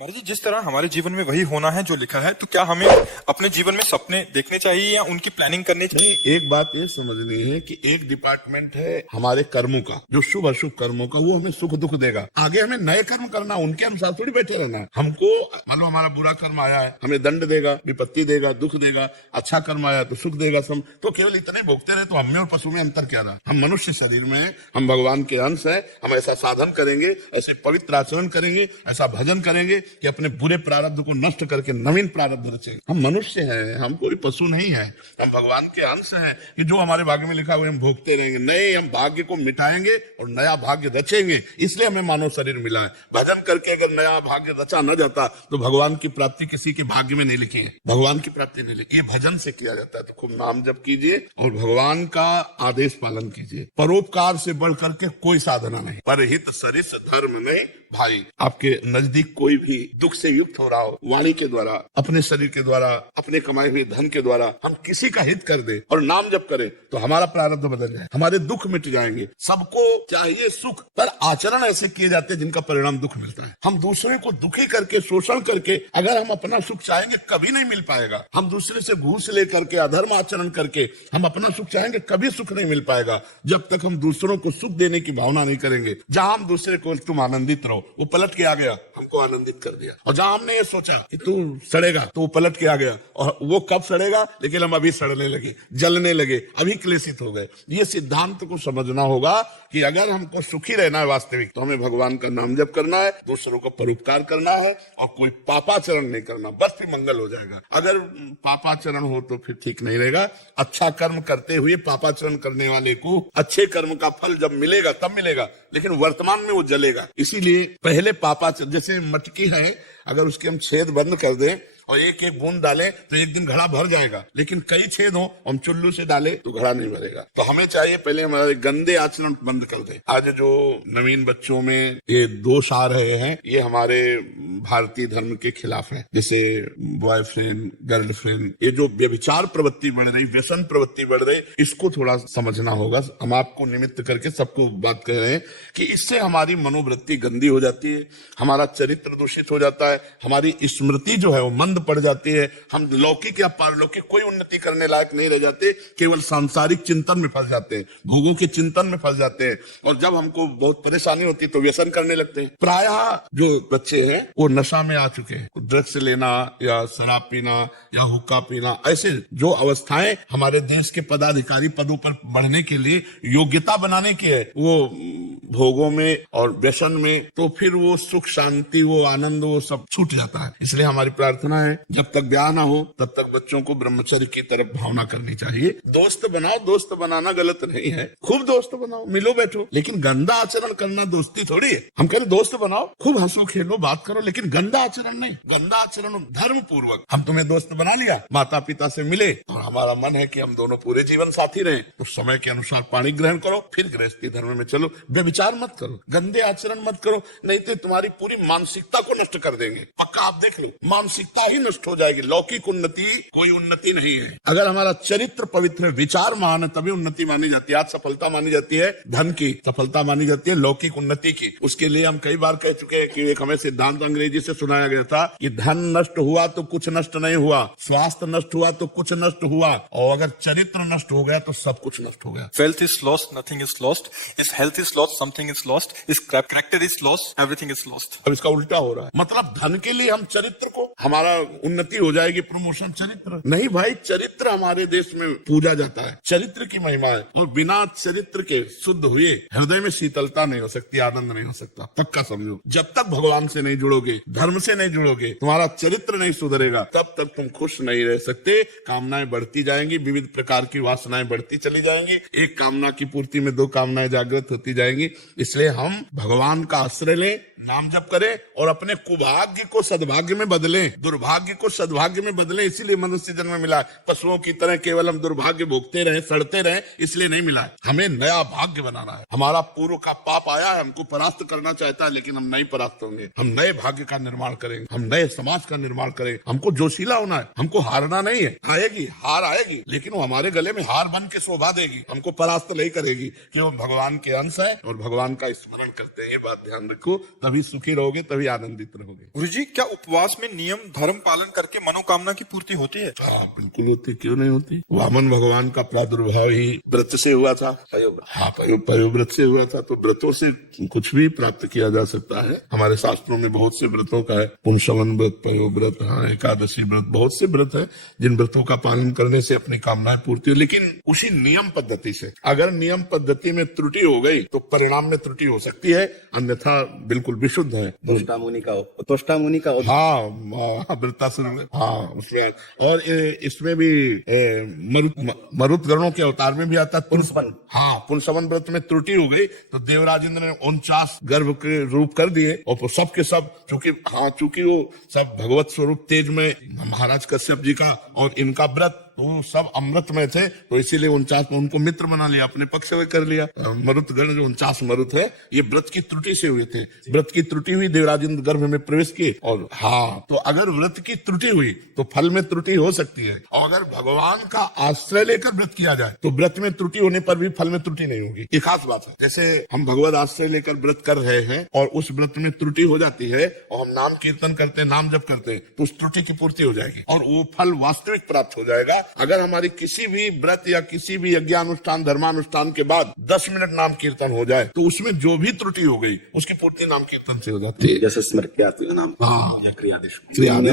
महाराज जी, जिस तरह हमारे जीवन में वही होना है जो लिखा है, तो क्या हमें अपने जीवन में सपने देखने चाहिए या उनकी प्लानिंग करनी चाहिए? नहीं, एक बात ये समझनी है कि एक डिपार्टमेंट है हमारे कर्मों का, जो शुभ अशुभ कर्मों का, वो हमें सुख दुख देगा। आगे हमें नए कर्म करना, उनके अनुसार थोड़ी बैठे रहना है। हमको मान लो हमारा बुरा कर्म आया है, हमें दंड देगा, विपत्ति देगा, दुख देगा। अच्छा कर्म आया तो सुख देगा। तो केवल इतने भोगते रहे तो हमें और पशु में अंतर क्या रहा? हम मनुष्य शरीर में हैं, हम भगवान के अंश हैं। हम ऐसा साधन करेंगे, ऐसे पवित्र आचरण करेंगे, ऐसा भजन करेंगे कि अपने बुरे प्रारब्ध को नष्ट करके नवीन प्रारब्ध रचेंगे। हम मनुष्य हैं, हम कोई पशु नहीं है। हम भगवान के अंश हैं कि जो हमारे भाग्य में लिखा हुआ हम भोगते रहेंगे। नए हम भाग्य को मिटाएंगे और नया भाग्य रचेंगे। इसलिए हमें मानव शरीर मिला है। भजन करके अगर नया भाग्य रचा न जाता तो भगवान की प्राप्ति किसी के भाग्य में नहीं लिखी है। भगवान की प्राप्ति नहीं लिखी, ये भजन से किया जाता है। तो खूब नाम जप कीजिए और भगवान का आदेश पालन कीजिए। परोपकार से बढ़ करके कोई साधना नहीं। परहित सरिस धर्म नहीं भाई। आपके नजदीक कोई भी दुख से युक्त हो रहा हो, वाणी के द्वारा, अपने शरीर के द्वारा, अपने कमाए हुए धन के द्वारा हम किसी का हित कर दे और नाम जप करें तो हमारा प्रारब्ध बदल जाए, हमारे दुख मिट जाएंगे। सबको चाहिए सुख, पर आचरण ऐसे किए जाते हैं जिनका परिणाम दुख मिलता है। हम दूसरे को दुखी करके, शोषण करके अगर हम अपना सुख चाहेंगे कभी नहीं मिल पाएगा। हम दूसरे से घूस लेकर के, अधर्म आचरण करके हम अपना सुख चाहेंगे कभी सुख नहीं मिल पाएगा, जब तक हम दूसरों को सुख देने की भावना नहीं करेंगे। जहां हम दूसरे को तुम आनंदित रहो, वो पलट के आ गया, हमको आनंदित कर दिया। और जहां हमने ये सोचा कि तू सड़ेगा, तो वो पलट के आ गया। और वो कब सड़ेगा? लेकिन हम अभी सड़ने लगे, जलने लगे, अभी क्लेशित हो गए। ये सिद्धांत को समझना होगा कि अगर हमको सुखी रहना है वास्तविक, तो हमें भगवान का नाम जप करना है, दूसरों को परोपकार करना है और कोई पापाचरण नहीं करना, बस फिर मंगल हो जाएगा। अगर पापाचरण हो तो फिर ठीक नहीं रहेगा। अच्छा कर्म करते हुए पापाचरण करने वाले को अच्छे कर्म का फल जब मिलेगा तब मिलेगा, लेकिन वर्तमान में वो जलेगा। इसीलिए पहले पापाचरण, जैसे मटकी है, अगर उसके हम छेद बंद कर दें और एक एक बूंद डालें तो एक दिन घड़ा भर जाएगा, लेकिन कई छेद हो, हम चुल्लू से डाले तो घड़ा नहीं भरेगा। तो हमें चाहिए पहले हमारे गंदे आचरण बंद कर दें। आज जो नवीन बच्चों में ये दोष आ रहे हैं, ये हमारे भारतीय धर्म के खिलाफ है। जैसे बॉयफ्रेंड, गर्लफ्रेंड, ये जो व्यभिचार प्रवृत्ति बढ़ रही, व्यसन प्रवृत्ति बढ़ रही, इसको थोड़ा समझना होगा। हम आपको निमित्त करके सबको बात कह रहे हैं कि इससे हमारी मनोवृत्ति गंदी हो जाती है, हमारा चरित्र दूषित हो जाता है, हमारी स्मृति जो है वो मंद पड़ जाती है। हम लौकिक या पारलौकिक कोई उन्नति करने लायक नहीं रह जाते, केवल सांसारिक चिंतन में फंस जाते हैं, भोगों के चिंतन में फंस जाते हैं। और जब हमको बहुत परेशानी होती है तो व्यसन करने लगते हैं। प्रायः जो बच्चे हैं वो नशा में आ चुके हैं। ड्रग्स लेना या शराब पीना या हुक्का पीना, ऐसे जो अवस्थाएं हमारे देश के पदाधिकारी पदों पर बढ़ने के लिए योग्यता बनाने की है, वो भोगों में और व्यसन में, तो फिर वो सुख शांति, वो आनंद, वो सब छूट जाता है। इसलिए हमारी प्रार्थना है जब तक ब्याह ना हो तब तक बच्चों को ब्रह्मचर्य की तरफ भावना करनी चाहिए। दोस्त बनाओ, दोस्त बनाना गलत नहीं है, खूब दोस्त बनाओ, मिलो बैठो, लेकिन गंदा आचरण करना दोस्ती थोड़ी है। हम कह रहे दोस्त बनाओ, खूब हंसो खेलो बात करो, लेकिन गंदा आचरण नहीं। गंदा आचरण धर्म पूर्वक। हम तुम्हें दोस्त बना लिया, माता पिता से मिले और हमारा मन है कि हम दोनों पूरे जीवन साथी रहें, तो समय के अनुसार पानी ग्रहण करो, फिर गृहस्थी धर्म में चलो। व्यभिचार मत करो, गंदे आचरण मत करो, नहीं तो तुम्हारी पूरी मानसिकता को नष्ट कर देंगे। पक्का आप देख लो, मानसिकता ही नष्ट हो जाएगी। लौकिक उन्नति कोई उन्नति नहीं है। अगर हमारा चरित्र पवित्र है, विचार महान है, तभी उन्नति मानी जाती है। आज सफलता मानी जाती है धन की, सफलता मानी जाती है लौकिक उन्नति की। उसके लिए हम कई बार कह चुके हैं कि एक हमें सिद्धांत अंग्रेजी से सुनाया गया था कि धन नष्ट हुआ तो कुछ नष्ट नहीं हुआ, स्वास्थ्य नष्ट हुआ तो कुछ नष्ट हुआ, और अगर चरित्र नष्ट हो गया तो सब कुछ नष्ट हो गया। Wealth is lost, nothing is lost. If health is lost, something is lost. If character is lost, everything is lost. अब इसका उल्टा हो रहा है। मतलब धन के लिए हम चरित्र को, हमारा उन्नति हो जाएगी, प्रमोशन, चरित्र नहीं भाई। चरित्र हमारे देश में पूजा जाता है, चरित्र की महिमा है, और बिना चरित्र के शुद्ध हुए हृदय में शीतलता नहीं हो सकती, आनंद नहीं हो सकता। पक्का समझो, जब तक भगवान से नहीं जुड़ोगे, धर्म से नहीं जुड़ोगे, तुम्हारा चरित्र नहीं सुधरेगा, तब तक तुम खुश नहीं रह सकते। कामनाएं बढ़ती जाएंगी, विविध प्रकार की वासनाएं बढ़ती चली जाएंगी, एक कामना की पूर्ति में दो कामनाएं जागृत होती जाएंगी। इसलिए हम भगवान का आश्रय लें, नाम जप करें और अपने कुभाग्य को सद्भाग्य में बदलें, दुर्भाग्य को सद्भाग्य में बदलें। इसीलिए मनुष्य जन्म मिला। पशुओं की तरह केवल हम दुर्भाग्य भोगते रहे, सड़ते रहे, इसलिए नहीं मिला। हमें नया भाग्य बनाना है। हमारा पूर्व का पाप आया है, हमको परास्त करना चाहता है, लेकिन हम नहीं परास्त होंगे। हम नए भाग्य का निर्माण करेंगे, हम नए समाज का निर्माण करेंगे। हमको जोशीला होना है, हमको हारना नहीं है। आएगी हार आएगी, लेकिन वो हमारे गले में हार बन के शोभा देगी, हमको परास्त नहीं करेगी, कि वो भगवान के अंश है और भगवान का स्मरण करते हैं, ये बात ध्यान रखो, तभी सुखी रहोगे, तभी आनंदित रहोगे। गुरुजी, क्या उपवास में नियम धर्म पालन करके मनोकामना की पूर्ति होती है? हाँ, बिल्कुल होती, क्यों नहीं होती। वामन भगवान का प्रादुर्भाव ही व्रत से हुआ था। हाँ, पयोव्रत से हुआ था। तो व्रतों से कुछ भी प्राप्त किया जा सकता है। हमारे शास्त्रों में बहुत से व्रतों का है, पुंसवन व्रत, पयोव्रत, हाँ, एकादशी व्रत, बहुत से व्रत है जिन व्रतों का पालन करने से अपनी कामनाएं पूर्ति हो, लेकिन उसी नियम पद्धति से। अगर नियम पद्धति में त्रुटि हो गई तो परिणाम में त्रुटि हो सकती है, अन्यथा बिल्कुल विशुद्ध है। त्वष्टा मुनि का हाँ, वृत्तासुर, हाँ, उसमें। और इसमें भी मरुत गणों के अवतार में भी आता है पुंसवन। हाँ, पुंसवन व्रत में त्रुटि हो गई तो देवराज इंद्र ने 49 गर्भ के रूप कर दिए, और सब के सब, चूंकि वो सब भगवत स्वरूप तेज में महाराज कश्यप जी का और इनका व्रत, तो सब अमृत में थे, तो इसीलिए 49 में उनको मित्र बना लिया, अपने पक्ष में कर लिया। मरुत गण जो 49 मरुत है, ये व्रत की त्रुटि से हुए थे। व्रत की त्रुटि हुई, देवराज इंद्र गर्भ में प्रवेश किए। और हाँ, तो अगर व्रत की त्रुटि हुई तो फल में त्रुटि हो सकती है, और अगर भगवान का आश्रय लेकर व्रत किया जाए तो व्रत में त्रुटि होने पर भी फल में त्रुटि नहीं होगी। ये खास बात है। जैसे हम भगवत आश्रय लेकर व्रत कर रहे हैं और उस व्रत में त्रुटि हो जाती है, और हम नाम कीर्तन करते हैं, नाम जप करते हैं, तो उस त्रुटि की पूर्ति हो जाएगी और वो फल वास्तविक प्राप्त हो जाएगा। अगर हमारी किसी भी व्रत या किसी भी यज्ञानुष्ठान धर्मानुष्ठान के बाद 10 मिनट नाम कीर्तन हो जाए तो उसमें जो भी त्रुटि हो गई उसकी पूर्ति नाम कीर्तन से हो जाती है। जैसे स्मृत्या नाम, हाँ, या क्रियादेश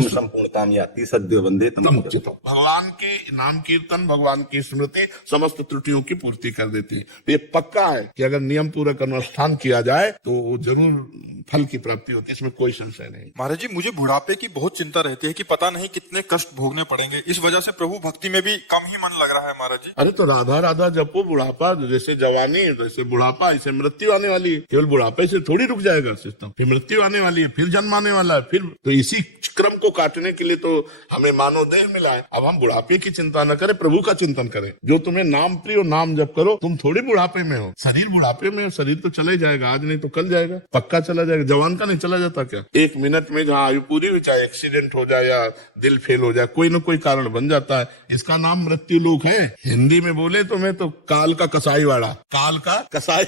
संपूर्णता याति सद्यो वंदे तम। भगवान के नाम कीर्तन, भगवान की स्मृति समस्त त्रुटियों की पूर्ति कर देती है। ये पक्का है कि अगर नियम पूर्वक अनुष्ठान किया जाए तो जरूर फल की प्राप्ति होती है, इसमें कोई संशय नहीं। महाराज जी, मुझे बुढ़ापे की बहुत चिंता रहती है कि पता नहीं कितने कष्ट भोगने पड़ेंगे। इस वजह से प्रभु भक्ति में भी कम ही मन लग रहा है महाराज जी। अरे तो राधा राधा जपो, बुढ़ापा जैसे जवानी जैसे बुढ़ापा, ऐसे मृत्यु आने वाली है। केवल बुढ़ापे से थोड़ी रुक जाएगा सिस्टम, फिर मृत्यु आने वाली है, फिर जन्म आने वाला है, फिर तो इसी क्रम को काटने के लिए तो हमें मानव देह मिला है। अब हम बुढ़ापे की चिंता न करें, प्रभु का चिंतन करें। जो तुम्हें नाम प्रिय हो, नाम जप करो। तुम थोड़ी बुढ़ापे में हो, शरीर बुढ़ापे में हो, शरीर तो चले जाएगा, आज नहीं तो कल जाएगा, पक्का चला जाएगा। जवान का नहीं चला जाता क्या? 1 मिनट में जहाँ आयु पूरी हो, चाहे एक्सीडेंट हो जाए या दिल फेल हो जाए, कोई न कोई कारण बन जाता है। इसका नाम मृत्यु लोक है। हिंदी में बोले तो मैं तो काल का कसाई वाला, काल का कसाई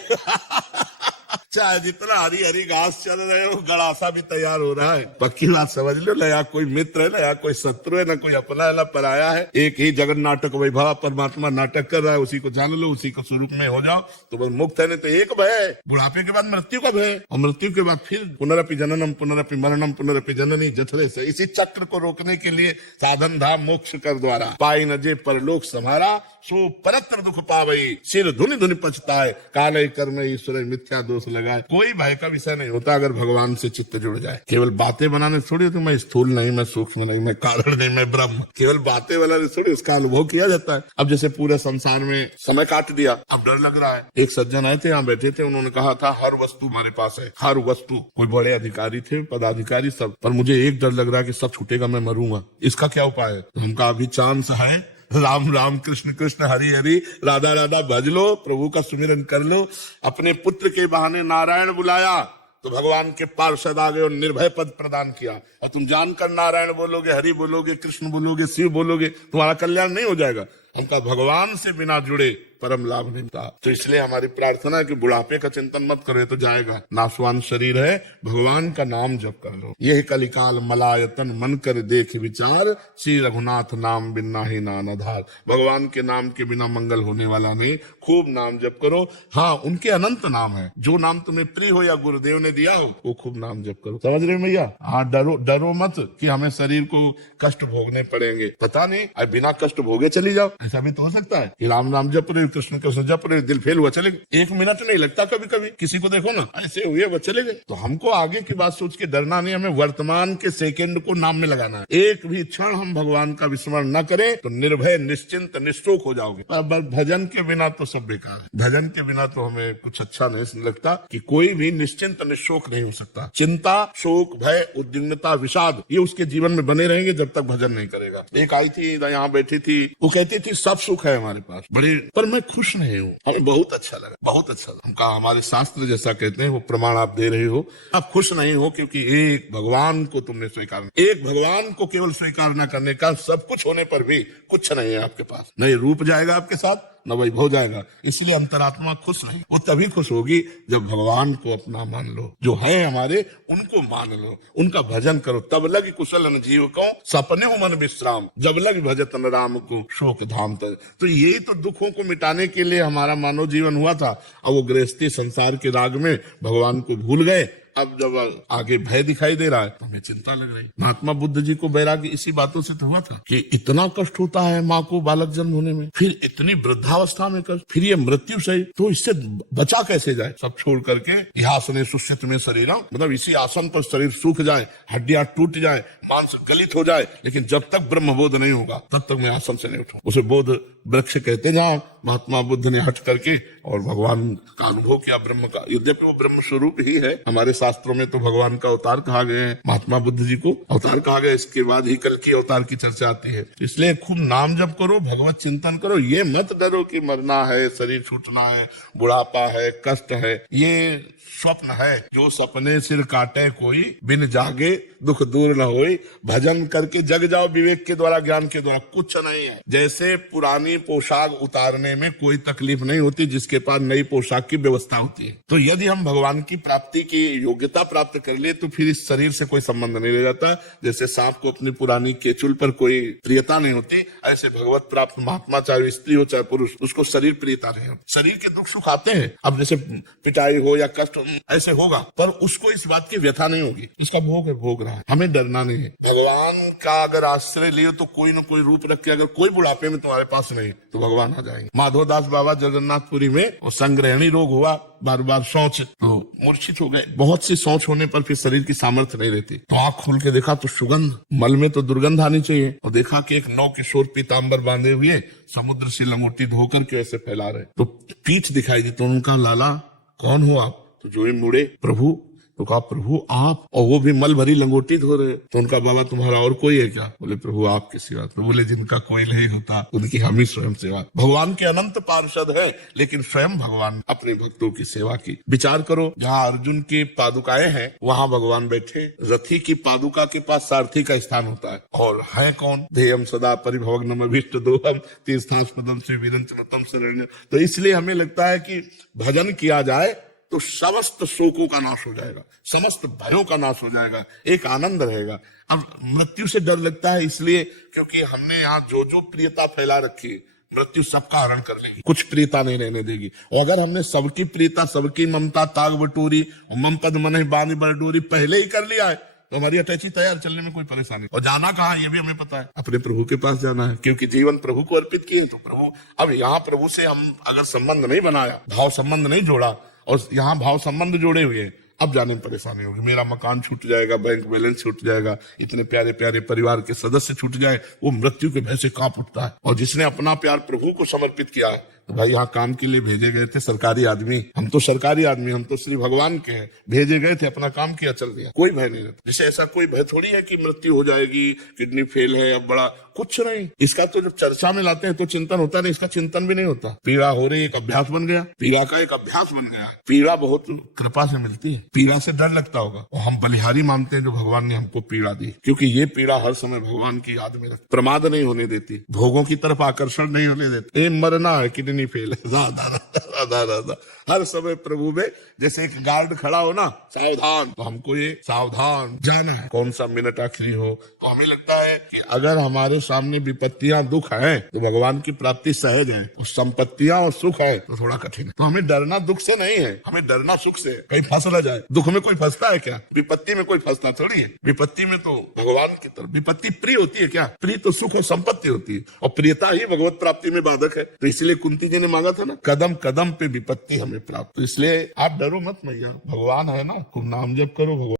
चाहे जितना हरी हरी घास चल रहे हो, गड़ासा भी तैयार हो रहा है। पक्की बात समझ लो, न यहाँ कोई मित्र है, न यहाँ कोई शत्रु है, न कोई अपना है, न पराया है। एक ही जगन नाटक वैभव परमात्मा नाटक कर रहा है, उसी को जान लो, उसी को स्वरूप में हो जाओ तो बस मुक्त है। नहीं तो एक भय, बुढ़ापे के बाद मृत्यु का भय, और मृत्यु के बाद फिर पुनरपि जननम पुनरपि मरणम पुनरपि जननी जठरे से। इसी चक्र को रोकने के लिए साधन धाम मोक्ष कर द्वारा पाई न जे परलोक समारा, सो परत्र दुख पावई, सिर धुनि धुनि पछताए, काले कर्म ईश्वर मिथ्या दोष लगाए। कोई भय का विषय नहीं होता अगर भगवान से चित्त जुड़ जाए। केवल बातें बनाने थोड़ी होती, मैं स्थूल नहीं, मैं सूक्ष्म नहीं, मैं कारण नहीं, मैं ब्रह्म, केवल बातें बनाने थोड़ी उसका अनुभव किया जाता है। अब जैसे पूरे संसार में समय काट दिया, अब डर लग रहा है। एक सज्जन आए थे, यहाँ बैठे थे, उन्होंने कहा था हर वस्तु हमारे पास है, हर वस्तु। कोई बड़े अधिकारी थे, पदाधिकारी सब, पर मुझे एक डर लग रहा है कि सब छूटेगा, मैं मरूंगा, इसका क्या उपाय है? तो उनका अभी चांस है, राम राम कृष्ण कृष्ण हरि हरि, राधा राधा भज लो, प्रभु का सुमिरन कर लो। अपने पुत्र के बहाने नारायण बुलाया तो भगवान के पार्षद आ गए और निर्भय पद प्रदान किया। और तुम जानकर नारायण बोलोगे, हरि बोलोगे, कृष्ण बोलोगे, शिव बोलोगे, तुम्हारा कल्याण नहीं हो जाएगा। हमका भगवान से बिना जुड़े परम लाभ नहीं था। तो इसलिए हमारी प्रार्थना है कि बुढ़ापे का चिंतन मत करो, ये तो जाएगा, नाशवान शरीर है, भगवान का नाम जप कर लो। यह कलिकाल मलायतन मन कर देख विचार, श्री रघुनाथ नाम बिना ही नान आधार। भगवान के नाम के बिना मंगल होने वाला नहीं, खूब नाम जप करो। हाँ, उनके अनंत नाम है, जो नाम तुम्हें प्रिय हो या गुरुदेव ने दिया हो वो खूब नाम जप करो। समझ रहे भैया? हाँ, डरो मत कि हमें शरीर को कष्ट भोगने पड़ेंगे, पता नहीं, अब बिना कष्ट भोगे चली जाओ। ऐसा भी तो हो सकता है कि राम नाम जप रहे, कृष्ण कृष्ण जप रहे, दिल फेल हुआ, चले गए। 1 मिनट नहीं लगता कभी कभी, किसी को देखो ना ऐसे हुए वो चले गए। तो हमको आगे की बात सोच के डरना नहीं, हमें वर्तमान के सेकंड को नाम में लगाना है। एक भी क्षण हम भगवान का विस्मरण न करें तो निर्भय निश्चिंत निष्ठोक हो जाओगे। पर भजन के बिना तो सब बेकार है, भजन के बिना तो हमें कुछ अच्छा नहीं लगता कि कोई भी निश्चिंत निशोक नहीं हो सकता। चिंता, शोक, भय, उद्विग्नता, विषाद, ये उसके जीवन में बने रहेंगे जब तक भजन नहीं करेगा। एक आई थी, यहाँ बैठी थी, वो कहती थी सब सुख है हमारे पास बड़ी, पर मैं खुश नहीं हूँ। हमें बहुत अच्छा लगा, बहुत अच्छा लगा। हमका हमारे शास्त्र जैसा कहते हैं वो प्रमाण आप दे रहे हो। आप खुश नहीं हो क्योंकि एक भगवान को तुमने स्वीकार, एक भगवान को केवल स्वीकार न करने का सब कुछ होने पर भी कुछ नहीं है आपके पास। नहीं रूप जाएगा आपके साथ, न वैभव जाएगा। इसलिए अंतरात्मा खुश नहीं, वो तभी खुश होगी जब भगवान को अपना मान लो, जो है हमारे उनको मान लो, उनका भजन करो। तब लग कुशल न जीव को सपने हो मन विश्राम, जब लग भजत न राम को शोक धाम तक। तो यही तो दुखों को मिटाने के लिए हमारा मानव जीवन हुआ था। और वो गृहस्थी संसार के राग में भगवान को भूल गए। अब जब आगे भय दिखाई दे रहा है तो हमें चिंता लग रही। महात्मा बुद्ध जी को वैराग्य इसी बातों से तो हुआ था कि इतना कष्ट होता है माँ को बालक जन्म होने में, फिर इतनी वृद्धावस्था में कष्ट, फिर ये मृत्यु सही, तो इससे बचा कैसे जाए। सब छोड़ करके यह आसन सुष्ठित में शरीर, मतलब इसी आसन पर शरीर सूख जाए, हड्डियां टूट जाए, मांस गलित हो जाए, लेकिन जब तक ब्रह्मबोध नहीं होगा तब तक मैं आसन से नहीं उठूं। उसे बोध वृक्ष कहते जाओ। महात्मा बुद्ध ने हट करके और भगवान का अनुभव किया, ब्रह्म का। यद्यपि वो ब्रह्म स्वरूप ही है, हमारे शास्त्रों में तो भगवान का अवतार कहा गया है, महात्मा बुद्ध जी को अवतार कहा गया। इसके बाद ही कल की अवतार की चर्चा आती है। इसलिए खूब नाम जप करो, भगवत चिंतन करो। ये मत डरो कि मरना है, शरीर छूटना है, बुढ़ापा है, कष्ट है। ये स्वप्न है, जो सपने सिर काटे कोई, बिन जागे दुख दूर न होई। भजन करके जग जाओ विवेक के द्वारा, ज्ञान के द्वारा, कुछ नहीं है। जैसे पुरानी पोशाक उतारने में कोई तकलीफ नहीं होती जिसके पास नई पोशाक की व्यवस्था होती है। तो यदि हम भगवान की प्राप्ति की योग्यता प्राप्त कर ले तो फिर इस शरीर से कोई संबंध नहीं रह जाता। जैसे सांप को अपनी पुरानी केचुल पर कोई प्रियता नहीं होती, ऐसे भगवत प्राप्त महात्मा, चाहे स्त्री हो चाहे पुरुष, उसको शरीर प्रियता नहीं होती। शरीर के दुख सुख आते हैं, अब जैसे पिटाई हो या कष्ट ऐसे होगा, पर उसको इस बात की व्यथा नहीं होगी। उसका भोग है, भोग रहा है, हमें डरना नहीं है। भगवान का अगर आश्रय लियो तो कोई न कोई रूप रख के, अगर कोई बुढ़ापे में तुम्हारे पास नहीं तो भगवान आ जाएंगे। माधवदास बाबा जगन्नाथपुरी में वो संग्रहणी रोग हुआ, बार बार शौच, तो मूर्छित हो गए। बहुत सी शौच होने पर फिर शरीर की सामर्थ्य नहीं रहती, तो आंख खोल के देखा तो सुगंध, मल में तो दुर्गंध आनी चाहिए, और देखा कि एक नौ किशोर पीताम्बर बांधे हुए समुद्र से लंगोटी धोकर के ऐसे फैला रहे। तो पीठ दिखाई दी, तो उनका लाला कौन हो आप? तो जो ही मुड़े, प्रभु। तो कहा प्रभु आप, और वो भी मल भरी लंगोटी धो रहे। तो उनका बाबा तुम्हारा और कोई है क्या? बोले प्रभु आपकी सेवा। तो बोले जिनका कोई नहीं होता उनकी हम ही स्वयं सेवा। भगवान के अनंत पार्षद है, लेकिन स्वयं भगवान अपने भक्तों की सेवा की। विचार करो, जहाँ अर्जुन की पादुकाएं हैं वहाँ भगवान बैठे। रथी की पादुका के पास सारथी का स्थान होता है, और है कौन? ध्येयम सदा परिभवग्नम अभीष्ट दोहम तीर्थास्पदम से विरंचनतम शरण्य। तो इसलिए हमें लगता है कि भजन किया जाए तो समस्त शोकों का नाश हो जाएगा, समस्त भयों का नाश हो जाएगा, एक आनंद रहेगा। अब मृत्यु से डर लगता है इसलिए क्योंकि हमने यहाँ जो जो प्रियता फैला रखी है, मृत्यु सबका हरण कर लेगी, कुछ प्रियता नहीं रहने देगी। और अगर हमने सबकी प्रियता, सबकी ममता ताग बटोरी, मम पद मन बांध बरडोरी पहले ही कर लिया है तो हमारी अटैची तैयार, चलने में कोई परेशानी। और जाना कहाँ ये भी हमें पता है, अपने प्रभु के पास जाना है, क्योंकि जीवन प्रभु को अर्पित किए। तो प्रभु, अब यहाँ प्रभु से हम अगर संबंध नहीं बनाया, भाव संबंध नहीं जोड़ा, और यहाँ भाव संबंध जोड़े हुए हैं, अब जाने में परेशानी होगी। मेरा मकान छूट जाएगा, बैंक बैलेंस छूट जाएगा, इतने प्यारे प्यारे परिवार के सदस्य छूट जाए, वो मृत्यु के भय से कांप उठता है। और जिसने अपना प्यार प्रभु को समर्पित किया है, तो भाई यहाँ काम के लिए भेजे गए थे सरकारी आदमी, हम तो सरकारी आदमी, हम तो श्री भगवान के हैं, भेजे गए थे, अपना काम किया, चल दिया, कोई भय नहीं रहता। जिसे ऐसा कोई भय थोड़ी है कि मृत्यु हो जाएगी, किडनी फेल है, अब बड़ा कुछ नहीं। इसका तो जब चर्चा में लाते हैं तो चिंतन होता नहीं, इसका चिंतन भी नहीं होता। पीड़ा हो रही, एक अभ्यास बन गया, पीड़ा का एक अभ्यास बन गया। पीड़ा बहुत कृपा से मिलती है, पीड़ा से डर लगता होगा, और हम बलिहारी मानते हैं जो भगवान ने हमको पीड़ा दी, क्योंकि ये पीड़ा हर समय भगवान की याद में रखती, प्रमाद नहीं होने देती, भोगों की तरफ आकर्षण नहीं होने देती। ए मरना है, किडनी फेल है, राधा राधा, हर समय प्रभु में जैसे एक गार्ड खड़ा हो ना, सावधान, तो हमको ये सावधान जाना है। कौन सा मिनट आखिरी हो, तो हमें लगता है कि अगर हमारे सामने विपत्तियां दुख है तो भगवान की प्राप्ति सहज है, और संपत्तियां और सुख है तो थोड़ा कठिन है। तो हमें डरना दुख से नहीं है, हमें डरना सुख से। कहीं फंस न जाए। दुख में कोई फंसता है क्या? विपत्ति में कोई फंसता थोड़ी है। विपत्ति में तो भगवान की तरफ, विपत्ति प्रिय होती है क्या? प्रिय तो सुख और संपत्ति होती है, और प्रियता ही भगवत प्राप्ति में बाधक है। तो इसलिए कुंती जी ने मांगा था ना, कदम कदम पे विपत्ति हमें प्राप्त। तो इसलिए आप डरो मत मैया, भगवान है ना, खूब नाम जप करो, भगवान